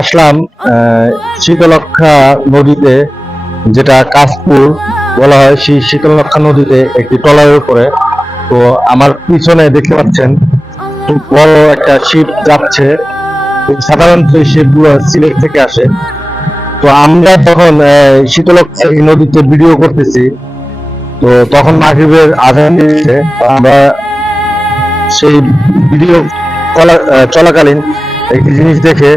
আসলাম শীতলক্ষা নদীতে, যেটা কাশপুর বলা হয়, সেই শীতলক্ষা নদীতে একটি ট্রলারের উপরে। তো আমার পিছনে দেখতে পাচ্ছেন খুব বড় একটা শিপ যাচ্ছে। সাধারণত এই শিপগুলো সিলেট থেকে আসে। তো আমরা যখন শীতলক্ষা এই নদীতে ভিডিও করতেছি, তো তখন মাগরিবের আজান দিচ্ছে। আমরা সেই ভিডিও চলাকালীন একটি জিনিস দেখে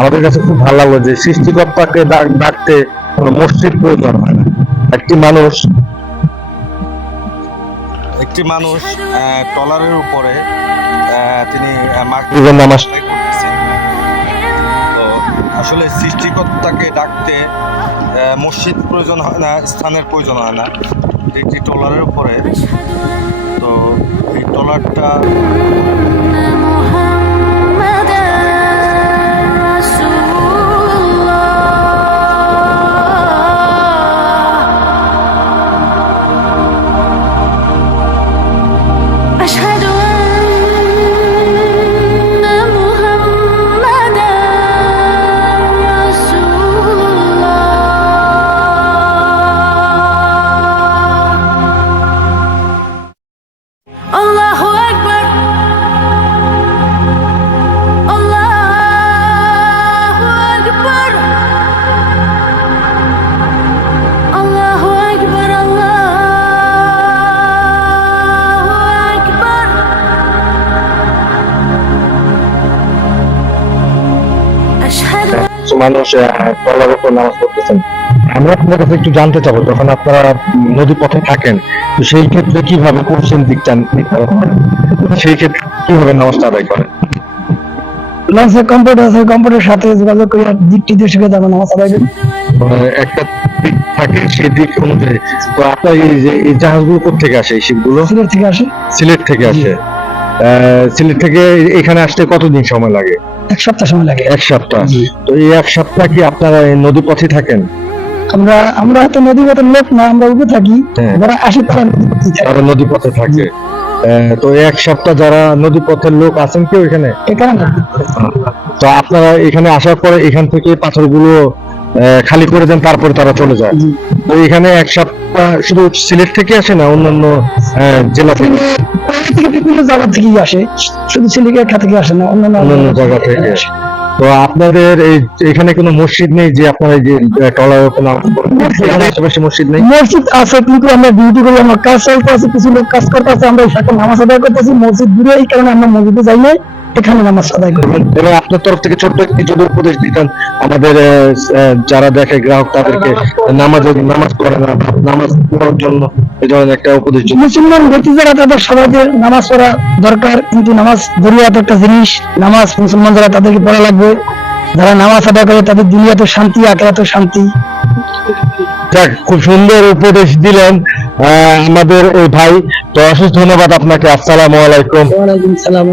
আমাদের কাছে খুব ভালো লাগলো যে সৃষ্টিকর্তাকে ডাকতে কোনো মসজিদ প্রয়োজন হয় না। একটি মানুষ ট্রলারের উপরে তিনি মাগরিবের নামাজটাই করতেছেন। তো আসলে সৃষ্টিকর্তাকে ডাকতে মসজিদ প্রয়োজন হয় না, স্থানের প্রয়োজন হয় না। একটি ট্রলারের উপরে, তো এই ট্রলারটা মানুষ ট্রলারের উপর নামাজ পড়তেছেন। আমরা আপনার কাছে একটু জানতে চাবো, যখন আপনারা নদী পথে থাকেন, তো সেই ক্ষেত্রে কিভাবে পশ্চিম দিকটা সেই ক্ষেত্রে কিভাবে নামাজটা আদায় করেন? কম্পিউটারের সাথে যোগাযোগ করে দিকটি দেশে যাবো নামাজ আদায় করি। একটা দিক থাকে, সেই দিক অনুযায়ী। তো আপনার এই জাহাজগুলো কোথেকে আসে? এই শিপগুলো সিলেট থেকে আসে। সিলেট থেকে আসে। সিলেট থেকে এখানে আসতে কতদিন সময় লাগে? এক সপ্তাহ সময় লাগে। এক সপ্তাহ। তো এই এক সপ্তাহ কি আপনারা নদী পথে থাকেন? আমরা তো নদী পথের লোক না, আমরা উপরে থাকি। যারা আসে তারা নদী পথে থাকে। তো এক সপ্তাহ যারা নদী পথের লোক আছেন কেউ এখানে? তো আপনারা এখানে আসার পরে এখান থেকে পাথরগুলো খালি করে দেন, তারপরে তারা চলে যায়। তো এখানে এক সপ্তাহ শুধু সিলেট থেকে আসে না, অন্যান্য জেলা থেকে? বিভিন্ন জায়গা থেকেই আসে, শুধু সিলেটের থেকে আসে না, অন্যান্য জায়গা থেকে আসে। তো আপনাদের এখানে কোনো মসজিদ নেই যে আপনারা যে ট্রলার আশেপাশে মসজিদ নেই? মসজিদ আছে, কিন্তু আমরা ডিউটি করি, আমার কাজ চলতে আছে, কিছু লোক কাজ করতে আছে, আমরা সাথে নামাজ আদায় করতেছি। মসজিদ দূরে, এই কারণে আমরা মসজিদে যাই না, এখানে নামাজ আদায় করি। এবং আপনার তরফ থেকে ছোট্ট একটি যদি উপদেশ দিতেন আমাদের যারা দেখে গ্রাহক, তাদেরকে নামাজ পড়ে না, নামাজ পড়ার জন্য এই ধরনের একটা উপদেশ। মুসলমান ব্যক্তি যারা, তাদের সবাইকে নামাজ পড়া দরকার, কিন্তু নামাজ দরিয়াত একটা জিনিস। নামাজ মুসলমান যারা, তাদেরকে পড়া লাগবে। যারা নামাজ আদায় করে তাদের দুনিয়াতে শান্তি, আখিরাতে শান্তি। যাক, খুব সুন্দর উপদেশ দিলেন আমাদের এই ভাই। তো অশেষ ধন্যবাদ আপনাকে। আসসালামু আলাইকুম। ওয়ালাইকুম সালাম।